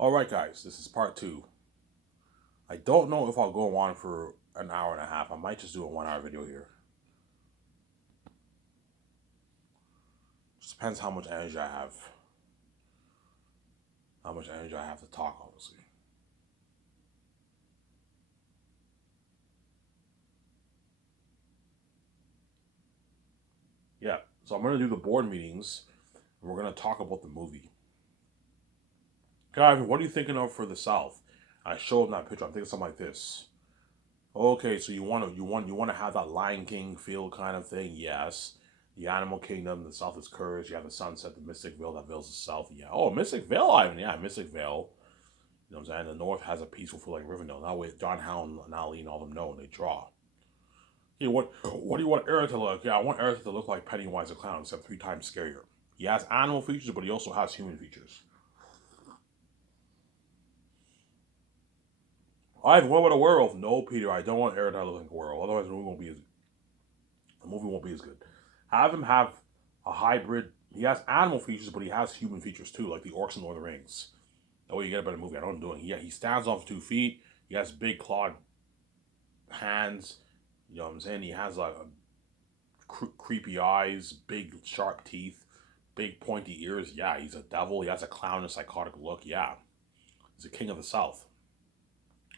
Alright guys, this is part 2. I don't know if I'll go on for an hour and a half. I might just do a 1 hour video here. Just depends how much energy I have. How much energy I have to talk, obviously. Yeah, so I'm going to do the board meetings, and we're going to talk about the movie. Okay, Ivan, what are you thinking of for the South? I showed him that picture. I'm thinking something like this. Okay, so you want to have that Lion King feel kind of thing? Yes. The Animal Kingdom, the South is courage. You have the sunset, the Mystic Vale that veils the South. Yeah. Oh, Mystic Vale, Ivan. Yeah, Mystic Vale. You know what I'm saying? The North has a peaceful feel like Rivendell. That way, John Hound and Ali and all them know and they draw. Yeah, what do you want Eric to look like? Yeah, I want Eric to look like Pennywise the Clown, except 3 times scarier. He has animal features, but he also has human features. Ivan, what about a werewolf? No, Peter, I don't want Eric to look like a werewolf. Otherwise, the movie won't be as good. Have him have a hybrid. He has animal features, but he has human features too, like the orcs in Lord of the Rings. That way you get a better movie. I know what I'm doing. Yeah, he stands off 2 feet. He has big clawed hands. You know what I'm saying? He has like creepy eyes, big sharp teeth, big pointy ears. Yeah, he's a devil. He has a clown and psychotic look. Yeah, he's a king of the South.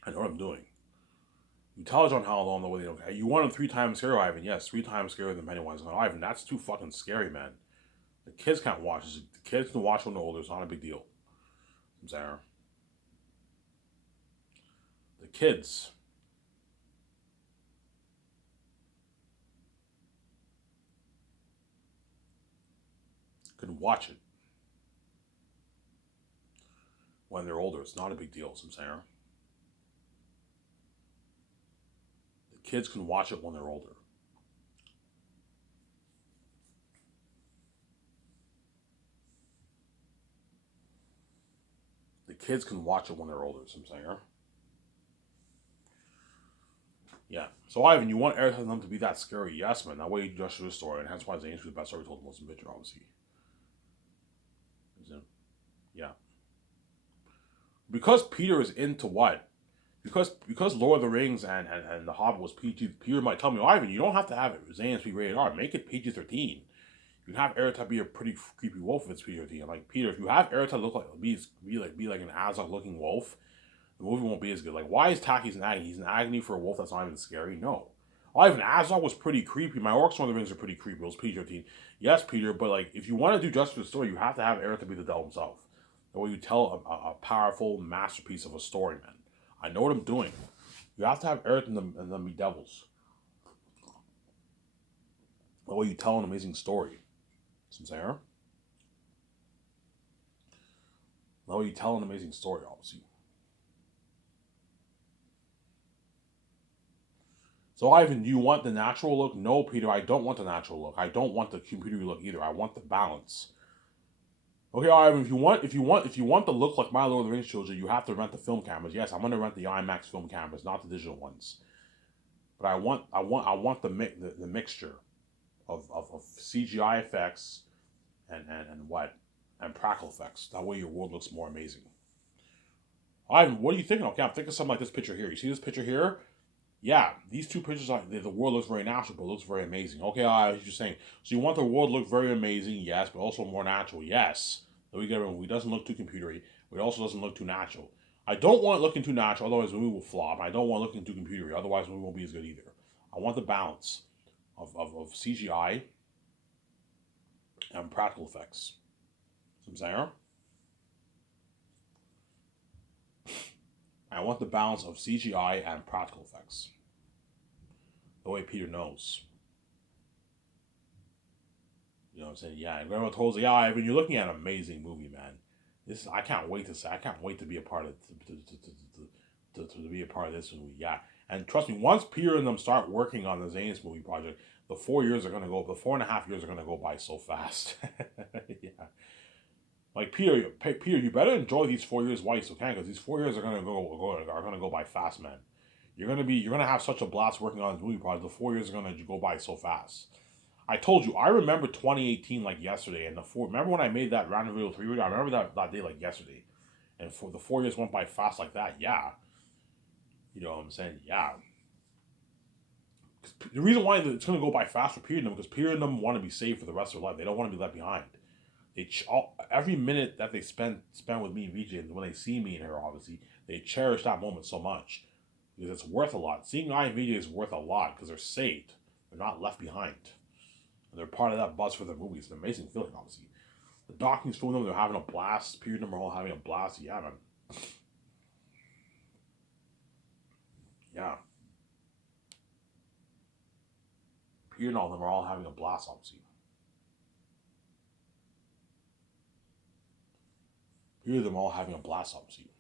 I know what I'm doing. You tell John how long the way. Okay, you want him 3 times scarier, Ivan? Yes, 3 times scarier than Pennywise. No, Ivan, that's too fucking scary, man. The kids can't watch this. The kids can watch when they're older. It's not a big deal. I'm saying the kids can watch it when they're older. It's not a big deal. I'm saying the kids can watch it when they're older. The kids can watch it when they're older. I'm saying yeah. So Ivan, you want Eric them to be that scary? Yes, man. That way you just show the story, and that's why Zane's the best story told in the motion picture, obviously. Yeah. Because Peter is into what? Because Lord of the Rings and The Hobbit was PG, Peter might tell me, oh, Ivan, you don't have to have it Zane's be rated R. Make it PG-13. You can have Erta be a pretty creepy wolf if it's PG-13. Like Peter, if you have Erta look like be like an Azog looking wolf, the movie won't be as good. Like, why is Taki's an agony? He's an agony for a wolf that's not even scary. No. Ivan Azog was pretty creepy. My Orcs One of the Rings are pretty creepy. It was PG-13. Yes, Peter, but like if you want to do justice to the story, you have to have Erta be the devil himself. The way you tell a powerful masterpiece of a story, man. I know what I'm doing. You have to have Earth and them be devils. The way you tell an amazing story. Sincere? The way you tell an amazing story, obviously. So Ivan, do you want the natural look? No, Peter, I don't want the natural look. I don't want the computer look either. I want the balance. Okay, Ivan, if you want the look like my Lord of the Rings trilogy, you have to rent the film cameras. Yes, I'm gonna rent the IMAX film cameras, not the digital ones. But I want the mixture of CGI effects and practical effects. That way your world looks more amazing. Ivan, what are you thinking? Okay, I'm thinking something like this picture here. You see this picture here? Yeah, these 2 pictures are the world looks very natural, but looks very amazing. Okay, I was just saying. So you want the world to look very amazing, yes, but also more natural, yes. So we get it. It doesn't look too computery, but it also doesn't look too natural. I don't want it looking too natural, otherwise the movie will flop. I don't want it looking too computery, otherwise the movie won't be as good either. I want the balance of CGI and practical effects. Some saying? I want the balance of CGI and practical effects. The way Peter knows. You know what I'm saying? Yeah, and Grandma told us, yeah, Ivan, you're looking at an amazing movie, man. I can't wait to say, I can't wait to be a part of to be a part of this movie. Yeah, and trust me, once Peter and them start working on the Zane's movie project, the 4 years are gonna go, the 4.5 years are gonna go by so fast. Yeah, like Peter, you better enjoy these 4 years while you still can, because these 4 years are gonna go by fast, man. You're gonna have such a blast working on this movie project. The 4 years are gonna go by so fast. I told you, I remember 2018 like yesterday, and remember when I made that random video 3 weeks? I remember that day like yesterday. And for the 4 years went by fast like that, yeah. You know what I'm saying? Yeah. The reason why it's going to go by fast for Peter and them, because Peter and them want to be saved for the rest of their life. They don't want to be left behind. Every minute that they spend with me and VJ, and when they see me and her, obviously, they cherish that moment so much. Because it's worth a lot. Seeing I and VJ is worth a lot because they're saved. They're not left behind. And they're part of that buzz for the movie. It's an amazing feeling, obviously. The Dawkins filming them, they're having a blast. Peter and them are all having a blast. Yeah, man. Yeah. Peter and all of them are all having a blast, obviously. Peter and them are all having a blast, obviously.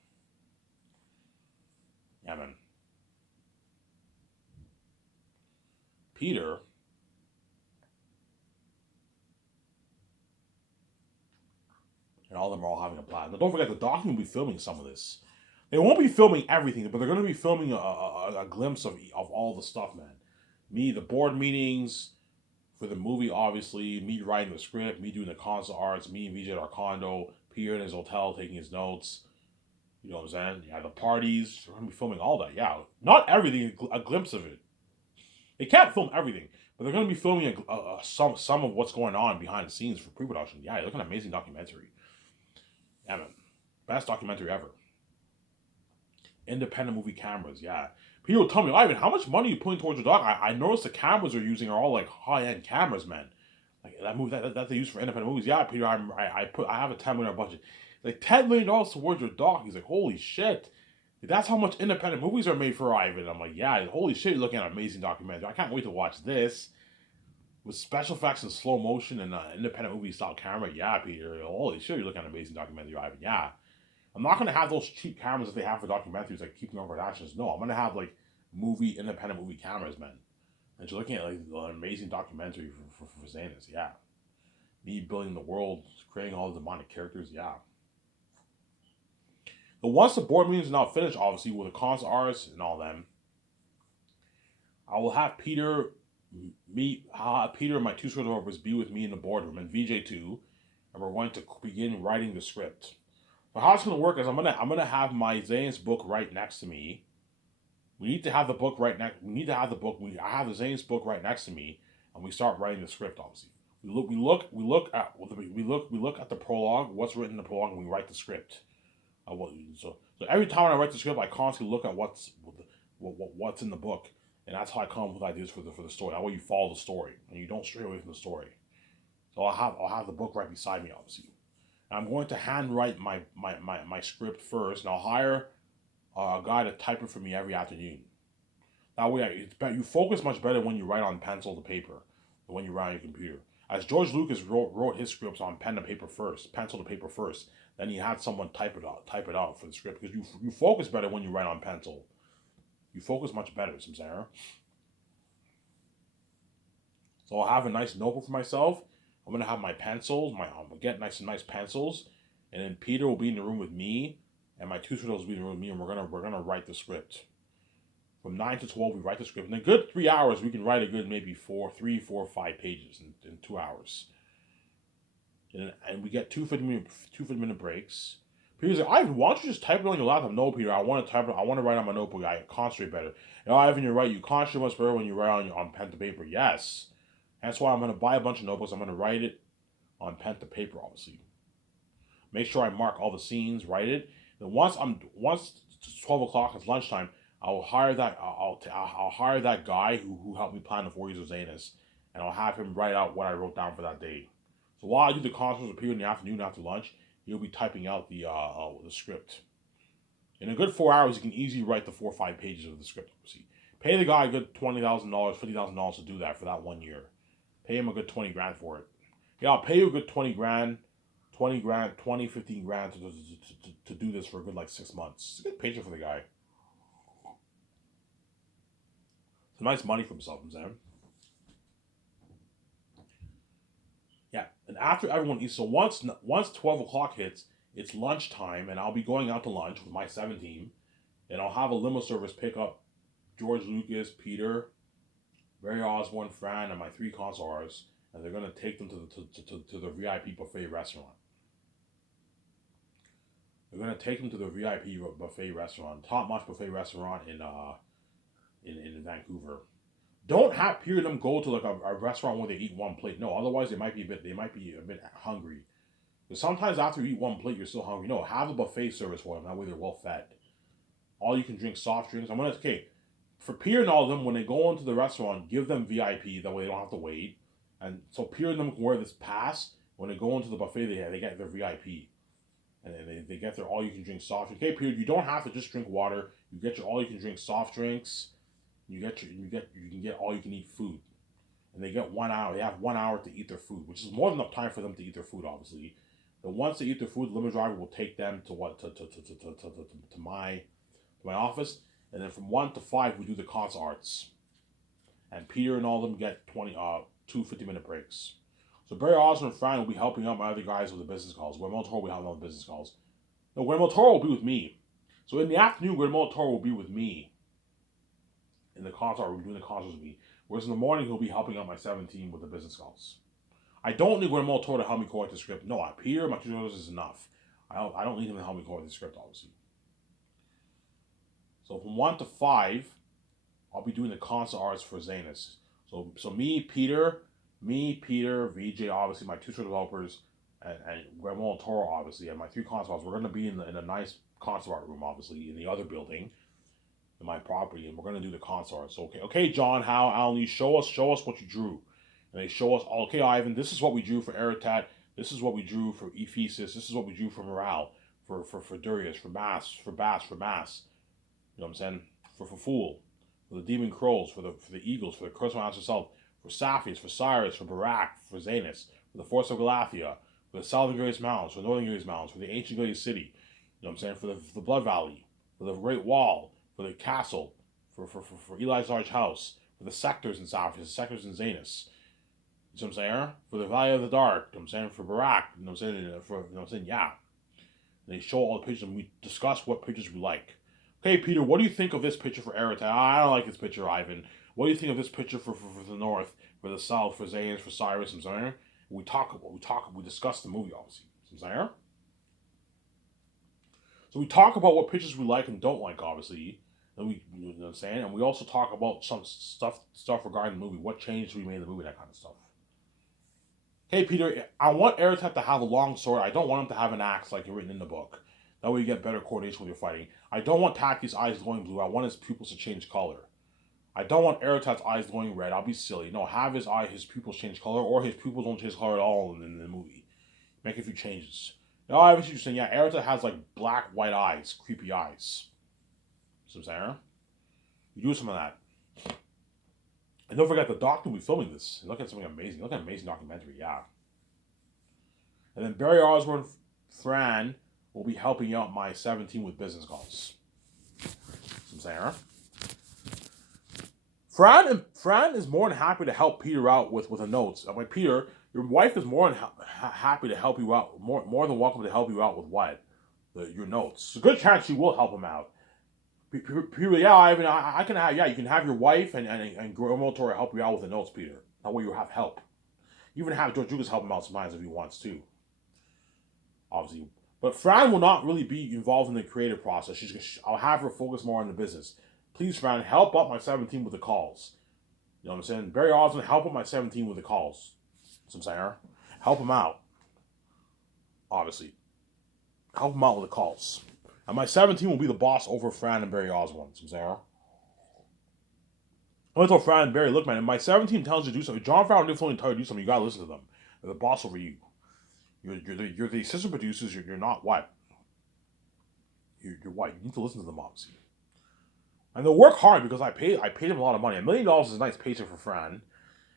Yeah, man. Peter and all of them are all having a blast. Now, don't forget, the Dawkins will be filming some of this. They won't be filming everything, but they're going to be filming a glimpse of all the stuff, man. The board meetings for the movie, obviously, me writing the script, me doing the console arts, me and VJ at our condo, Peter in his hotel taking his notes. You know what I'm saying? Yeah, the parties. We're going to be filming all that. Yeah, not everything, a glimpse of it. They can't film everything, but they're going to be filming some of what's going on behind the scenes for pre-production. Yeah, look at an amazing documentary. Yeah, man. Best documentary ever. Independent movie cameras, yeah. People tell me, Ivan, how much money are you putting towards your doc? I noticed the cameras they're using are all like high-end cameras, man. Like that movie that they use for independent movies. Yeah, Peter, I have a $10 million budget. Like $10 million towards your doc. He's like, holy shit. That's how much independent movies are made for Ivan. I'm like, yeah, holy shit, you're looking at an amazing documentary. I can't wait to watch this. With special effects and slow motion and independent movie style camera. Yeah, Peter, holy shit, you're looking at an amazing documentary, Ivan. Yeah. I'm not gonna have those cheap cameras that they have for documentaries like Keeping Up with Kardashians. No, I'm gonna have like independent movie cameras, man. And you're looking at like an amazing documentary for Zanus, yeah. Me building the world, creating all the demonic characters, yeah. But once the board meetings are now finished, obviously, with the console artists and all them, I will have Peter, Peter and my two developers be with me in the boardroom and VJ too, and we're going to begin writing the script. But how it's gonna work is I'm gonna have my Zane's book right next to me. We need to have the book right next. We need to have the book. I have the Zane's book right next to me, and we start writing the script. Obviously, we look at the prologue. What's written in the prologue, and we write the script. So every time I write the script, I constantly look at what's in the book, and that's how I come up with ideas for the story. That way, you follow the story, and you don't stray away from the story. So I'll have the book right beside me, obviously. I'm going to handwrite my script first, and I'll hire a guy to type it for me every afternoon. That way, you focus much better when you write on pencil to paper than when you write on your computer. As George Lucas wrote his scripts on pencil to paper first, then he had someone type it out for the script, because you focus better when you write on pencil. You focus much better, Sarah. So I'll have a nice notebook for myself. I'm gonna have my pencils. I'm gonna get nice pencils, and then Peter will be in the room with me, and my two students will be in the room with me, and we're gonna write the script. From 9 to 12, we write the script. In a good 3 hours, we can write a good maybe 3, 4, 5 pages in 2 hours. And we get two 50-minute breaks. Peter's like, Ivan, why don't you just type it on your laptop? No, Peter, I want to write on my notebook. I concentrate better. Ivan, you're right. You concentrate much better when you write on pen to paper. Yes. That's why I'm going to buy a bunch of notebooks. I'm going to write it on pen to paper, obviously. Make sure I mark all the scenes, write it. And once 12 o'clock, it's lunchtime, I'll hire that guy who helped me plan the 4 years of Zanus, and I'll have him write out what I wrote down for that day. So while I do the conference with Peter in the afternoon after lunch, he'll be typing out the script. In a good 4 hours, you can easily write the 4 or 5 pages of the script. See, pay the guy a good $20,000, $50,000 to do that for that 1 year. Pay him a good 20 grand for it. Yeah, I'll pay you a good 20 grand, 15 grand to do this for a good 6 months. It's a good paycheck for the guy. Some nice money for himself, Sam. Yeah, and after everyone eats, so once 12 o'clock hits, it's lunchtime, and I'll be going out to lunch with my 7 team, and I'll have a limo service pick up George Lucas, Peter, Barry Osborne, Fran, and my 3 consorts, and they're going to take them to the VIP buffet restaurant. We're gonna take them to the VIP buffet restaurant, top notch buffet restaurant in Vancouver. Don't have Peter and them go to like a restaurant where they eat one plate. No, otherwise they might be a bit hungry. But sometimes after you eat one plate, you're still hungry. No, have a buffet service for them. That way they're well fed. All you can drink soft drinks. I'm gonna okay. For Peter and all of them, when they go into the restaurant, give them VIP. That way they don't have to wait. And so Peter and them can wear this pass. When they go into the buffet, they get their VIP. And then they get their all you can drink soft drinks. Okay, Peter, you don't have to just drink water. You get your all you can drink soft drinks. You can get all you can eat food. And they get 1 hour. They have 1 hour to eat their food, which is more than enough time for them to eat their food, obviously. But once they eat their food, the limo driver will take them to my office, and then from 1 to 5 we do the concert arts, and Peter and all of them get 2 50-minute breaks. So Barry Osmond and Fran will be helping out my other guys with the business calls. Guillermo Toro will be helping out with business calls. No, Guillermo Toro will be with me. So in the afternoon, Guillermo Toro will be with me in the concert. We'll be doing the concerts with me. Whereas in the morning, he'll be helping out my 17 with the business calls. I don't need Guillermo Toro to help me correct the script. No, Peter, my $2 is enough. I don't need him to help me correct the script, obviously. So from 1 to 5, I'll be doing the concert arts for Zanus. So me, Peter, VJ, obviously my 2 developers, and Guillermo Toro, obviously, and my 3 concert arts. We're going to be in a nice concert art room, obviously, in the other building, in my property, and we're going to do the concert arts. So, okay, John, Alan, you show us what you drew. And they show us, okay, Ivan, this is what we drew for Eritat. This is what we drew for Ephesus. This is what we drew for Morale, for Durius, for Mass. You know what I'm saying? For Fool, for the Demon Crows, for the Eagles, for the Curse of herself, for Saphius, for Cyrus, for Barak, for Zanus, for the Force of Galathia, for the Southern Glorious Mountains, for the Northern Glorious Mountains, for the Ancient Glorious City. You know what I'm saying? For the Blood Valley, for the Great Wall, for the Castle, for Eli's Large House, for the sectors in Saphius, the sectors in Zanus. You know what I'm saying? For the Valley of the Dark, you know what I'm saying? For Barak, you know what I'm saying? Yeah. And they show all the pictures and we discuss what pictures we like. Okay, Peter, what do you think of this picture for Eritai? I don't like this picture, Ivan. What do you think of this picture for the North, for the South, for Zanus, for Cyrus, you know what I'm saying? We discuss the movie, obviously. You know what I'm saying? So we talk about what pictures we like and don't like, obviously. And you know what I'm saying? And we also talk about some stuff regarding the movie. What changes we made in the movie, that kind of stuff. Hey, Peter, I want Eritat to have a long sword. I don't want him to have an axe like written in the book. That way you get better coordination when you're fighting. I don't want Taki's eyes glowing blue. I want his pupils to change color. I don't want Eritat's eyes glowing red. I'll be silly. No, have his pupils change color, or his pupils don't change color at all in the movie. Make a few changes. Now, I was saying, yeah, Eritat has like black, white eyes, creepy eyes. See what I'm saying? You do some of that. And don't forget, the Doctor will be filming this. Look at something amazing. Look at an amazing documentary, yeah. And then Barry Osborne, Fran, will be helping out my 17 with business calls. I'm saying, huh? Fran is more than happy to help Peter out with the notes. I'm like, Peter, your wife is more than happy to help you out, more than welcome to help you out with what? Your notes. It's a good chance she will help him out. Peter, yeah, Ivan, I can have, yeah, you can have your wife and Guillermo Toro help you out with the notes, Peter. That way you have help. You even have George Lucas help him out sometimes if he wants to. Obviously. But Fran will not really be involved in the creative process. I'll have her focus more on the business. Please, Fran, help out my 17 with the calls. You know what I'm saying? Barry Osmond, help out my 17 with the calls. That's what I'm saying. Help him out. Obviously. Help him out with the calls. And my 17 will be the boss over Fran and Barry Oswald. I'm saying. I'm going to tell Fran and Barry, look, man, if my 17 tells you to do something, John Farrell and Nick tell you to do something, you got to listen to them. They're the boss over you. You're the assistant producers. You're not what? You're what? You need to listen to them, obviously. And they'll work hard because I paid him a lot of money. $1 million is a nice paycheck for Fran.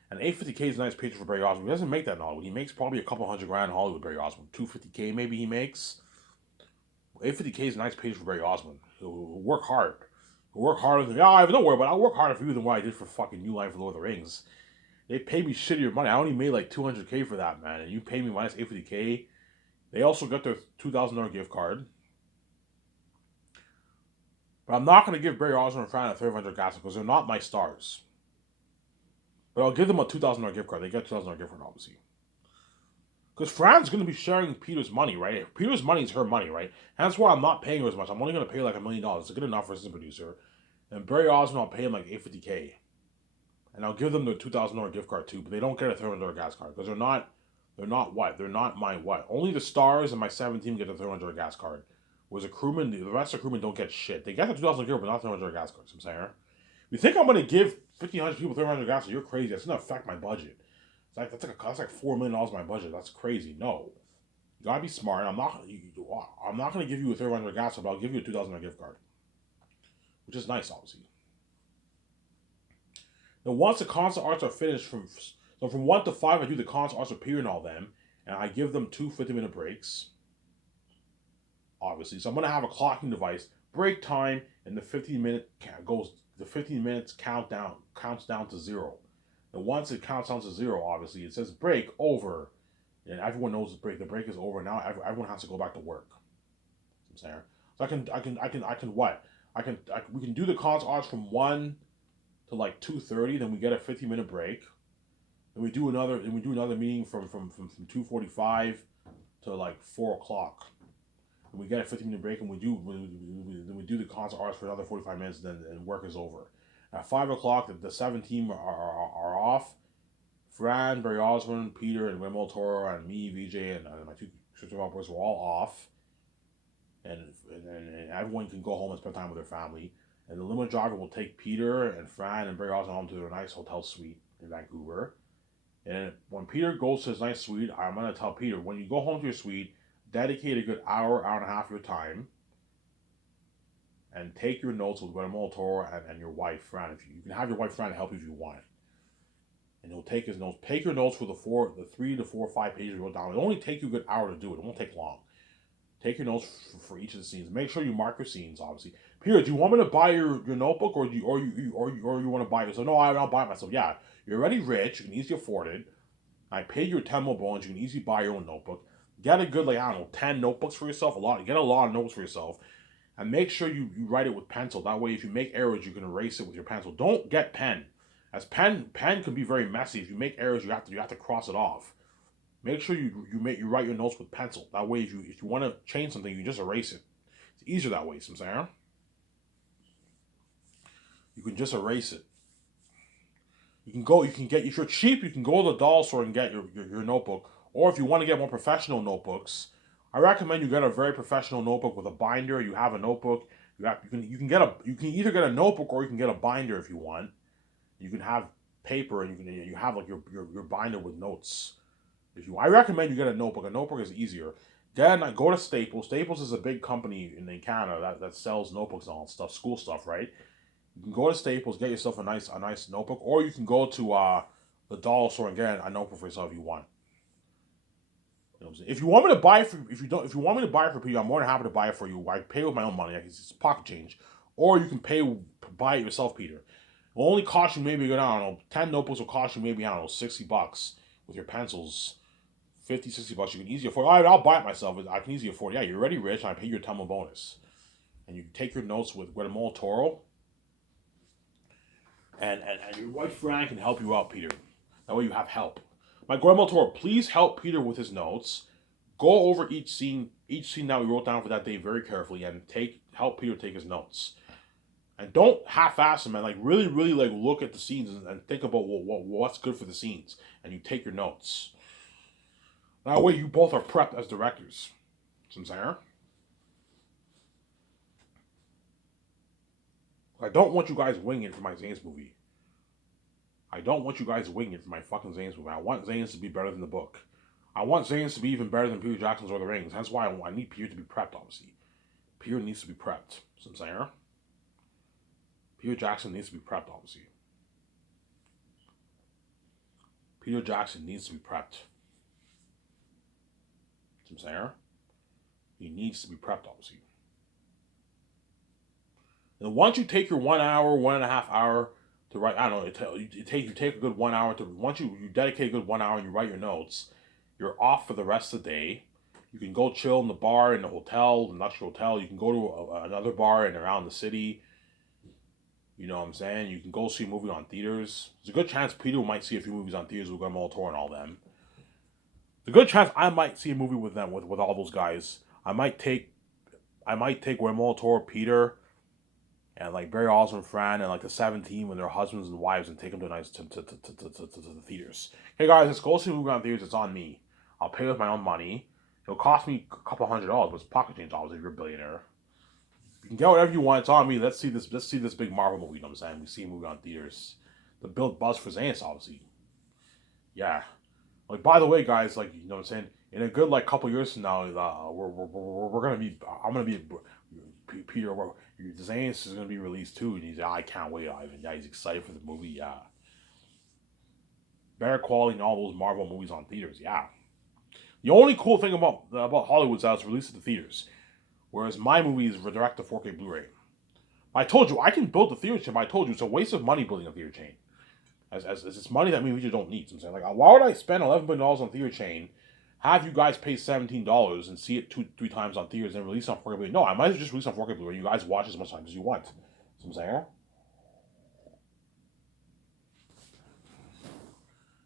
And $850K is a nice paycheck for Barry Oswald. He doesn't make that in Hollywood. He makes probably a couple $100,000 in Hollywood, Barry Oswald. $250K maybe he makes. $850K is a nice paycheck for Barry Osmond. He'll work hard. He'll work harder than... Yeah, don't worry, but I'll work harder for you than what I did for fucking New Line for Lord of the Rings. They paid me shittier money. I only made like $200K for that, man. And you pay me minus $850K. They also got their $2,000 gift card. But I'm not going to give Barry Osmond and Fran a $300 gas because they're not my stars. But I'll give them a $2,000 gift card. They get a $2,000 gift card, obviously. Because Fran's going to be sharing Peter's money, right? Peter's money is her money, right? And that's why I'm not paying her as much. I'm only going to pay like $1 million. It's good enough for assistant producer. And Barry Osmond, I'll pay him like $850K. And I'll give them the $2,000 gift card too, but they don't get a $300 gas card because they're not what? They're not my what? Only the stars and my 7 team get the $300 gas card. Whereas a crewman, the rest of the crewmen don't get shit. They get the 2,000 gift, but not $300 gas cards. I'm saying. You think I'm gonna give 1,500 people 300 gas cards? You're crazy. That's gonna affect my budget. That's like $4 million of my budget. That's crazy. No, you gotta be smart. I'm not gonna give you a 300 gas card, but I'll give you a $2,000 gift card, which is nice, obviously. Now, once the concept arts are finished, from 1 to 5, I do the concept arts appear in all them, and I give them 2 50-minute breaks. Obviously, so I'm gonna have a clocking device, break time, and the 15 minutes counts down to 0. And once it counts down to 0, obviously it says break over, and everyone knows the break is over. Now everyone has to go back to work. I'm saying, so we can do the concept arts from 1 to like 2:30, then we get a 15-minute break. And we do another meeting from 2:45 to like 4 o'clock. And we get a 15-minute break, and we do the concert arts for another 45 minutes, and work is over. At 5 o'clock, the 7 team are off. Fran, Barry Osmond, Peter, and Wemo Toro, and me, VJ, and my 2 script developers were all off. And everyone can go home and spend time with their family. And the limo driver will take Peter and Fran and Barry Osmond home to their nice hotel suite in Vancouver. And when Peter goes to his nice suite, I'm going to tell Peter, when you go home to your suite, dedicate a good hour and a half of your time, and take your notes with Guillermo Toro and your wife, Fran. If you can have your wife, Fran, help you if you want. And he'll take his notes. Take your notes for the 3 to 4 or 5 pages you wrote down. It'll only take you a good hour to do it. It won't take long. Take your notes for each of the scenes. Make sure you mark your scenes, obviously. Peter, do you want me to buy your notebook, or you want to buy it? So no, I'll buy it myself. Yeah, you're already rich. You can easily afford it. I paid you 10 more bones. You can easily buy your own notebook. Get a good, 10 notebooks for yourself. Get a lot of notes for yourself. And make sure you write it with pencil. That way, if you make errors, you can erase it with your pencil. Don't get pen. As pen can be very messy. If you make errors, you have to cross it off. Make sure you write your notes with pencil. That way, if you want to change something, you just erase it. It's easier that way, Sam. You can just erase it. If you're cheap, you can go to the dollar store and get your notebook. Or if you want to get more professional notebooks, I recommend you get a very professional notebook with a binder. You have a notebook. You can either get a notebook, or you can get a binder if you want. You can have paper, and you have like your binder with notes. I recommend you get a notebook. A notebook is easier. Then I go to Staples. Staples is a big company in Canada that sells notebooks and all stuff, school stuff, right? You can go to Staples, get yourself a nice notebook, or you can go to the dollar store and get a notebook for yourself if you want. You know what I'm saying? If you want me to buy it for people, I'm more than happy to buy it for you. I pay with my own money. It's pocket change, or you can buy it yourself, Peter. It will only cost you maybe, I don't know, 10 notebooks will cost you maybe, I don't know, $60 with your pencils. $50-$60 you can easily afford. All right, I'll buy it myself. I can easily afford it. Yeah, you're already rich, and I pay you a ton of bonus. And you can take your notes with Guillermo Toro. And your wife Fran can help you out, Peter. That way you have help. My Guillermo Toro, please help Peter with his notes. Go over each scene that we wrote down for that day very carefully, and help Peter take his notes. And don't half-ass them, man. Really, really, look at the scenes and think about what's good for the scenes. And you take your notes. That way you both are prepped as directors. Sincere? I don't want you guys winging it for my Zanes movie. I don't want you guys winging it for my fucking Zanes movie. I want Zanes to be better than the book. I want Zanes to be even better than Peter Jackson's Lord of the Rings. That's why I need Peter to be prepped, obviously. Peter needs to be prepped. Sincere? Peter Jackson needs to be prepped, obviously. Peter Jackson needs to be prepped. Sincere? He needs to be prepped, obviously. And once you take your 1 hour, 1.5 hour to write, I don't know, you take a good 1 hour once you dedicate a good 1 hour and you write your notes, you're off for the rest of the day. You can go chill in the bar in the hotel, the luxury hotel. You can go to another bar and around the city. You know what I'm saying? You can go see a movie on theaters. There's a good chance Peter might see a few movies on theaters with Guillermo del Toro and all them. There's a good chance I might see a movie with them with all those guys. I might take Guillermo Toro, Peter, and like Barry Osborne, Fran, and like the 17 with their husbands and wives and take them to nice to the theaters. Hey guys, let's go see a movie on theaters. It's on me. I'll pay with my own money. It'll cost me a couple $100, but it's pocket change obviously if you're a billionaire. You can get whatever you want. It's on me. Let's see this. Let's see this big Marvel movie. You know what I'm saying? We see a movie on theaters. The build buzz for Zanis, obviously. Yeah. Like by the way, guys, like you know what I'm saying. In a good like couple years from now, we're gonna be. I'm gonna be. Peter, Zanis is gonna be released too, and he's. I can't wait, Ivan. Yeah, he's excited for the movie. Yeah. Better quality than all those Marvel movies on theaters. Yeah. The only cool thing about Hollywood is that it's released at the theaters, whereas my movies are direct to 4K Blu-ray. I told you I can build the theater chain, but I told you it's a waste of money building a theater chain. As it's money that we just don't need. So I'm saying, like, why would I spend $11 billion on theater chain, have you guys pay $17 and see it 2-3 times on theaters and release on 4K Blu-ray? No, I might as well just release on 4K Blu-ray. You guys watch as much times as you want. So I'm saying,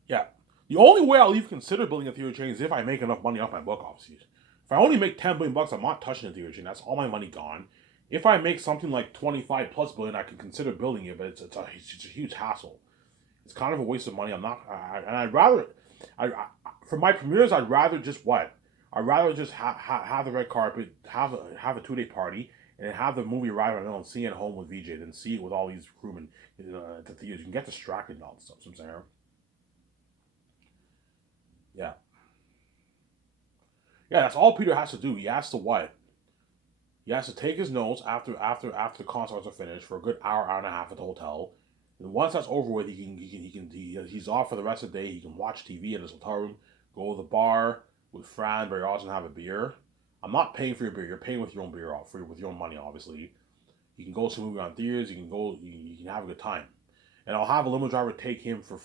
yeah. The only way I'll even consider building a theater chain is if I make enough money off my book office. If I only make $10 billion, I'm not touching the theater chain. That's all my money gone. If I make something like 25+ billion, I can consider building it, but it's a huge hassle. It's kind of a waste of money. I'm not, and I'd rather, for my premieres, I'd rather just what? I'd rather just have the red carpet, have a 2-day party, and have the movie arrive at and see it at home with VJ, than see it with all these crewmen at the theaters. You can get distracted and all this stuff. So I'm saying, yeah, yeah. That's all Peter has to do. He has to what? He has to take his notes after the concerts are finished for a good hour and a half at the hotel. And once that's over with, he's off for the rest of the day. He can watch TV in his hotel room, go to the bar with Fran, Barry Oz, and have a beer. I'm not paying for your beer. You're paying with your own beer, with your own money, obviously. You can go see a movie on theaters. You can go. You can have a good time. And I'll have a limo driver take him for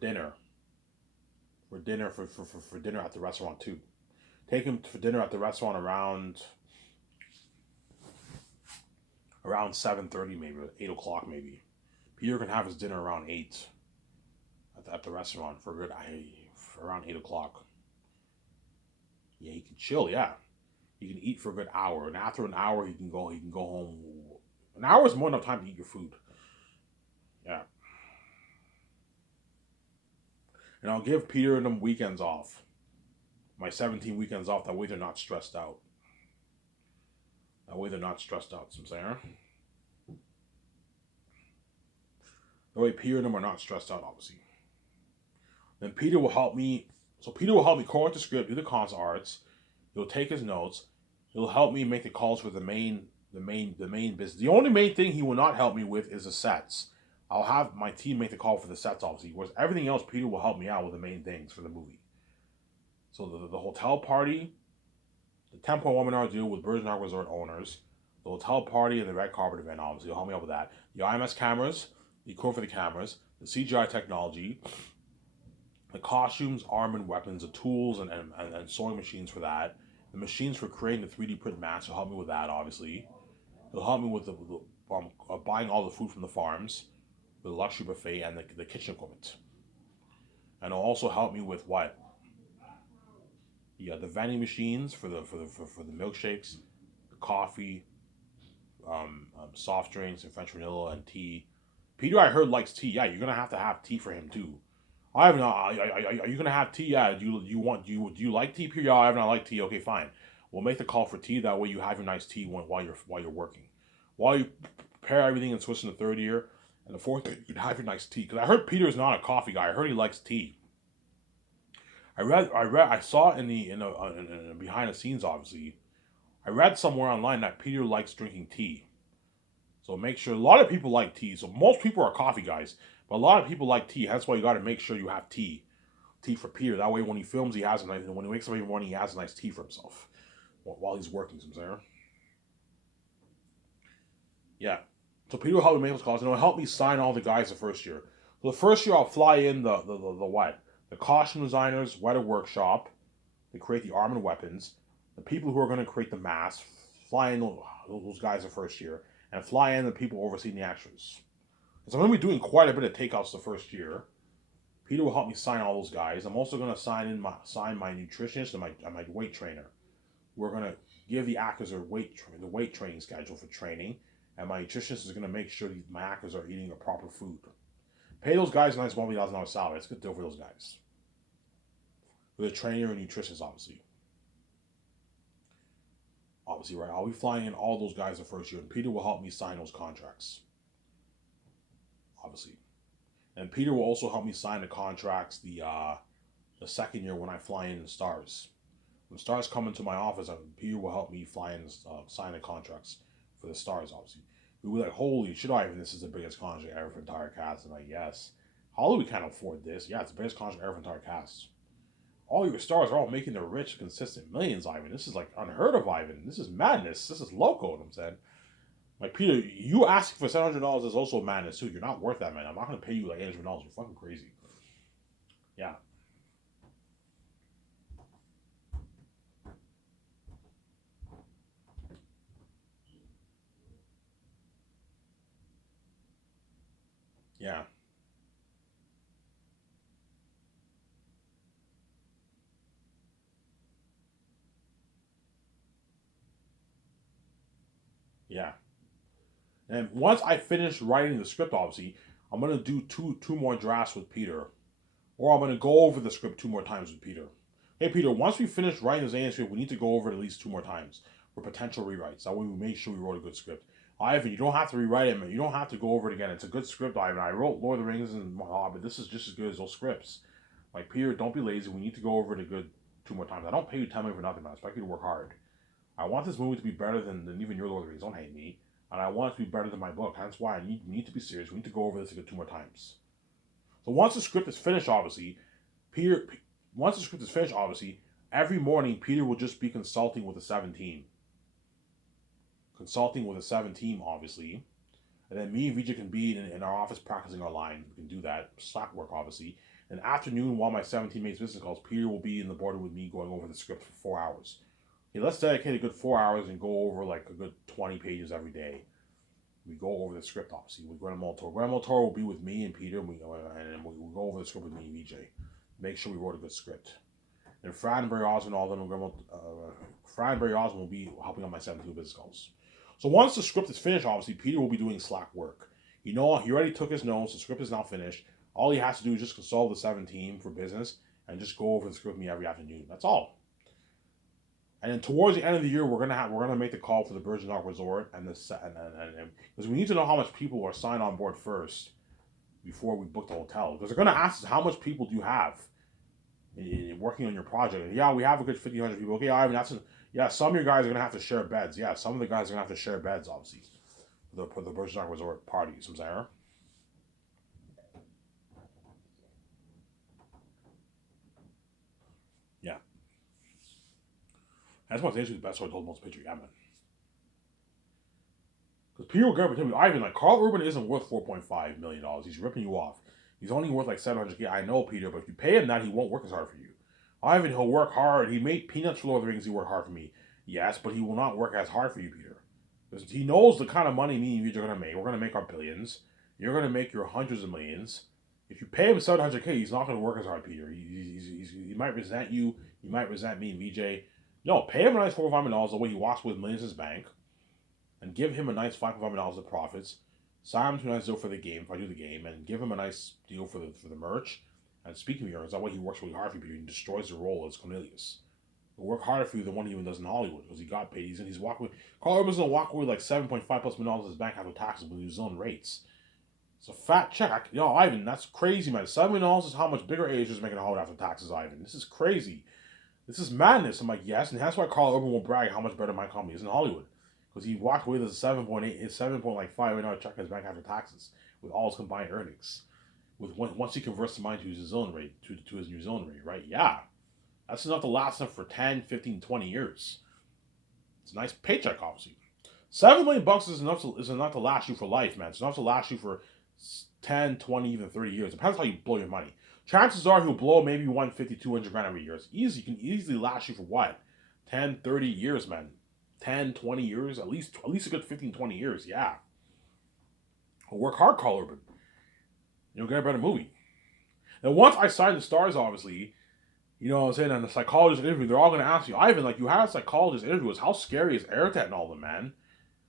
dinner. For dinner at the restaurant too. Take him for dinner at the restaurant around 7:30 maybe, 8 o'clock maybe. Peter can have his dinner around 8 at the restaurant for good for around 8 o'clock. Yeah, he can chill. Yeah, he can eat for a good hour, and after an hour he can go. He can go home. An hour is more than enough time to eat your food. Yeah, and I'll give Peter and them weekends off. My 17 weekends off. That way they're not stressed out. That way they're not stressed out. So I'm saying. That way Peter and them are not stressed out, obviously. Then Peter will help me. So Peter will help me correct the script, do the concept arts. He'll take his notes. He'll help me make the calls for the main business. The only main thing he will not help me with is the sets. I'll have my team make the call for the sets, obviously. Whereas everything else, Peter will help me out with the main things for the movie. So the hotel party, the 10-point webinar deal with Virgin Island Resort owners, the hotel party, and the red carpet event, obviously. He'll help me out with that. The IMS cameras, the equipment for the cameras, the CGI technology, the costumes, arm and weapons, the tools, and sewing machines for that. The machines for creating the 3D print masks will help me with that, obviously. He'll help me with buying all the food from the farms, the luxury buffet, and the kitchen equipment. And he'll also help me with what? Yeah, the vending machines for the milkshakes, the coffee, soft drinks, and French vanilla and tea. Peter, I heard, likes tea. Yeah, you're gonna have to have tea for him too. I have not. Are you gonna have tea? Yeah. Do you like tea? Peter? Yeah, I have not like tea. Okay, fine. We'll make the call for tea. That way, you have your nice tea while you're working. While you prepare everything and switch in the third year and the fourth year, you can have your nice tea. Because I heard Peter's not a coffee guy. I heard he likes tea. I saw in the behind the scenes, obviously. I read somewhere online that Peter likes drinking tea. So make sure, a lot of people like tea. So most people are coffee guys, but a lot of people like tea. That's why you got to make sure you have tea. Tea for Peter. That way when he films, he has a nice, when he wakes up every morning, he has a nice tea for himself while he's working. So yeah. So Peter will help me make those calls, and he'll help me sign all the guys the first year. So the first year I'll fly in the what? The costume designers, weather workshop, to create the arm and weapons. The people who are going to create the masks, fly in those guys the first year, and fly in the people overseeing the extras. So I'm going to be doing quite a bit of takeouts the first year. Peter will help me sign all those guys. I'm also gonna sign my nutritionist and my weight trainer. We're gonna give the actors the weight training schedule for training, and my nutritionist is gonna make sure my actors are eating the proper food. Pay those guys a nice $1,000 salary. It's a good deal for those guys. With a trainer and nutritionist, obviously. Obviously, right? I'll be flying in all those guys the first year, and Peter will help me sign those contracts. Obviously. And Peter will also help me sign the contracts the second year when I fly in the stars. When stars come into my office, Peter will help me fly in sign the contracts for the stars, obviously. We'll be like, holy shit, Ivan, this is the biggest contract ever for entire cast. And like, yes. Hollywood can't afford this. Yeah, it's the biggest contract ever for entire cast. All your stars are all making their rich, consistent millions, Ivan. This is like unheard of, Ivan. This is madness. This is loco, what I'm saying. Like, Peter, you asking for $700 is also madness, too. You're not worth that, man. I'm not going to pay you like $800. You're fucking crazy. Yeah. Yeah. Yeah. And once I finish writing the script, obviously, I'm going to do two more drafts with Peter. Or I'm going to go over the script 2 more times with Peter. Hey, Peter, once we finish writing this alien script, we need to go over it at least 2 more times for potential rewrites. That way we make sure we wrote a good script. Ivan, you don't have to rewrite it, man. You don't have to go over it again. It's a good script, Ivan. I wrote Lord of the Rings and Hobbit. This is just as good as those scripts. Like, Peter, don't be lazy. We need to go over it a good 2 more times. I don't pay you 10 million for nothing, man. I expect you to work hard. I want this movie to be better than even your Lord of the Rings. Don't hate me. And I want it to be better than my book. That's why we need to be serious. We need to go over this a good 2 more times. So once the script is finished, obviously, once the script is finished, obviously, every morning Peter will just be consulting with the 7 team. Consulting with the 7 team, obviously. And then me and Vijay can be in our office practicing our lines. We can do that. Slack work, obviously. In the afternoon, while my 7 teammates business calls, Peter will be in the boardroom with me going over the script for 4 hours. Hey, let's dedicate a good 4 hours and go over like a good 20 pages every day. We go over the script, obviously, with Grandma Toro. Grandma Toro will be with me and Peter, and we'll go over the script with me and Vijay. Make sure we wrote a good script. And Fran and Barry Osmond, all of them, Fran and Barry Osmond will be helping on my 17 business calls. So once the script is finished, obviously, Peter will be doing slack work. He already took his notes. The script is now finished. All he has to do is just consult the 7 team for business and just go over the script with me every afternoon. That's all. And then towards the end of the year, we're gonna make the call for the Virgin Island Resort and because we need to know how much people are signed on board first before we book the hotel. Because they're gonna ask us how much people do you have in working on your project. Yeah, we have a good 1,500 people. Okay, I mean some of your guys are gonna have to share beds. Yeah, some of the guys are gonna have to share beds, obviously, for the Virgin Island Resort party. Some Sarah. Yeah. That's why the best. So I told most picture. Yeah, man. Because Peter will tell me, Ivan, like, Carl Urban isn't worth $4.5 million. He's ripping you off. He's only worth like 700K. I know, Peter, but if you pay him that, he won't work as hard for you. Ivan, he'll work hard. He made peanuts for Lord of the Rings. He worked hard for me. Yes, but he will not work as hard for you, Peter. Because he knows the kind of money me and you are going to make. We're going to make our billions. You're going to make your hundreds of millions. If you pay him 700K, he's not going to work as hard, Peter. He might resent you. He might resent me and VJ. No, pay him a nice $4.5 the way he walks with millions in his bank. And give him a nice $5.5 of profits. Sign him to a nice deal for the game if I do the game, and give him a nice deal for the merch. And speaking of yours, that way he works really hard for you and destroys the role as Cornelius. He'll work harder for you than one he even does in Hollywood because he got paid. He's walking with Carl Urban's gonna walk away with like $7.5+ million in his bank after taxes with New Zealand rates. It's a fat check. Yo, Ivan, that's crazy, man. $7 million is how much bigger Asia's making a Hollywood after taxes, Ivan. This is crazy. This is madness. I'm like, yes, and that's why Carl Urban will brag how much better my company is in Hollywood. Because he walked away with a 7.5 million check in his bank after taxes with all his combined earnings. Once he converts the mine to his New Zealand rate, to his New Zealand rate, right? Yeah. That's enough to last him for 10, 15, 20 years. It's a nice paycheck, obviously. $7 million is enough to last you for life, man. It's enough to last you for 10, 20, even 30 years. It depends how you blow your money. Chances are he'll blow maybe 150, 200 grand every year. It's easy. He can easily last you for what? 10, 30 years, man. 10, 20 years, at least a good 15, 20 years, yeah. I'll work hard, Carl Urban. You'll get a better movie. And once I sign the stars, obviously, you know what I'm saying, and the psychologist interview, they're all going to ask you, Ivan, like, you had a psychologist interview. How scary is Airtet and all them, man?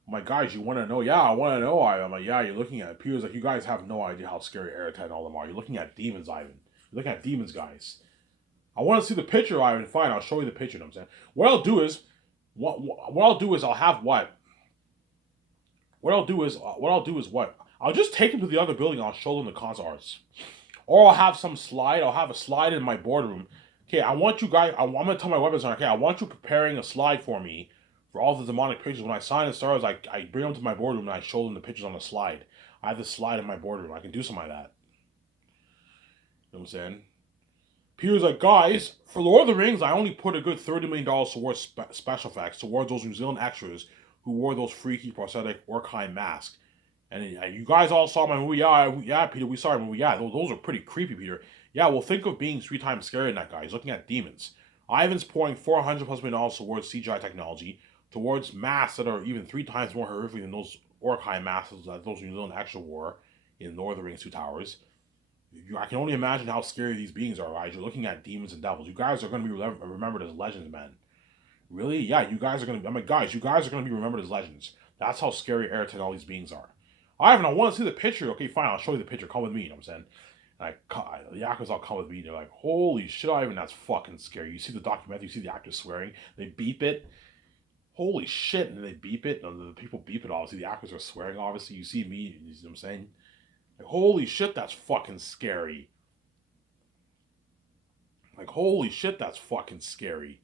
I'm like, guys, you want to know? Yeah, I want to know, Ivan. I'm like, yeah, you're looking at Peter's like, you guys have no idea how scary Airtet and all them are. You're looking at demons, Ivan. You're looking at demons, guys. I want to see the picture, Ivan. Fine, I'll show you the picture. You know what I'm saying? What I'll do is, what I'll do is I'll have what? What I'll do is what? I'll just take them to the other building. I'll show them the concept arts, or I'll have some slide. I'll have a slide in my boardroom. Okay, I want you guys. I'm gonna tell my web designer. Okay, I want you preparing a slide for me for all the demonic pictures. When I sign the stars, I bring them to my boardroom and I show them the pictures on the slide. I have the slide in my boardroom. I can do something like that. You know what I'm saying? Peter's like, guys, for Lord of the Rings, I only put a good $30 million towards special effects, towards those New Zealand extras who wore those freaky prosthetic Orkheim masks. And you guys all saw my movie. Yeah, Peter, we saw my movie. Yeah, those are pretty creepy, Peter. Yeah, well, think of being 3 times scarier than that guy. He's looking at demons. Ivan's pouring $400+ million towards CGI technology, towards masks that are even 3 times more horrific than those Orkheim masks that those New Zealand extra wore in Lord of the Rings 2 Towers. I can only imagine how scary these beings are, guys. You're looking at demons and devils. You guys are going to be remembered as legends, man. Really? Yeah, you guys are going to be... I'm like, guys, you guys are going to be remembered as legends. That's how scary Airton and all these beings are. Ivan, I want to see the picture. Okay, fine, I'll show you the picture. Come with me, you know what I'm saying? And the actors all come with me. They're like, holy shit, Ivan, that's fucking scary. You see the documentary, you see the actors swearing. They beep it. Holy shit, and they beep it. And the people beep it, obviously. The actors are swearing, obviously. You see me, you know what I'm saying? Like, holy shit, that's fucking scary. Like, holy shit, that's fucking scary.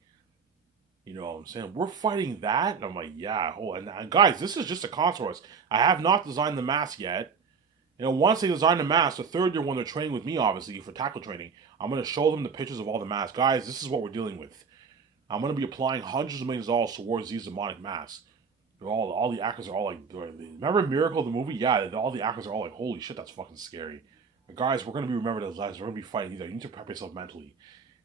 You know what I'm saying? We're fighting that? And I'm like, yeah. And guys, this is just a contours. I have not designed the mask yet. You know, once they design the mask, the third year when they're training with me, obviously, for tackle training, I'm going to show them the pictures of all the masks. Guys, this is what we're dealing with. I'm going to be applying hundreds of millions of dollars towards these demonic masks. All the actors are all like, remember Miracle, the movie? Yeah, all the actors are all like, holy shit, that's fucking scary. But guys, we're going to be remembered as legends. We're going to be fighting these. You need to prep yourself mentally.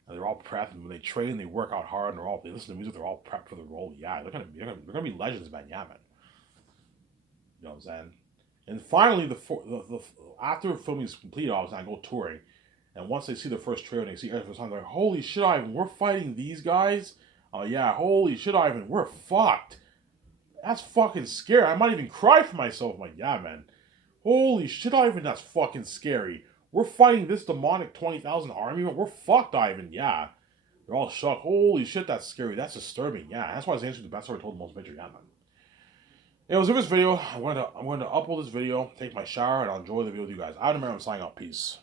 And they're all prepped, and when they train, they work out hard, and they listen to music, they're all prepped for the role. Yeah, they're gonna be legends, man. Yeah, man. You know what I'm saying? And finally, after filming is completed, obviously, I go touring, and once they see the first trailer, they see everything, they're like, holy shit, Ivan, we're fighting these guys? Oh yeah, holy shit, Ivan, we're fucked. That's fucking scary. I might even cry for myself. I'm like, yeah, man. Holy shit, Ivan, that's fucking scary. We're fighting this demonic 20,000 army. We're fucked, Ivan. Yeah. They're all shocked. Holy shit, that's scary. That's disturbing. Yeah. That's why I was answering the best story told the most picture. Yeah, man. Anyways, in this video, I'm going to upload this video, take my shower, and I'll enjoy the video with you guys. I don't remember. I'm signing out. Peace.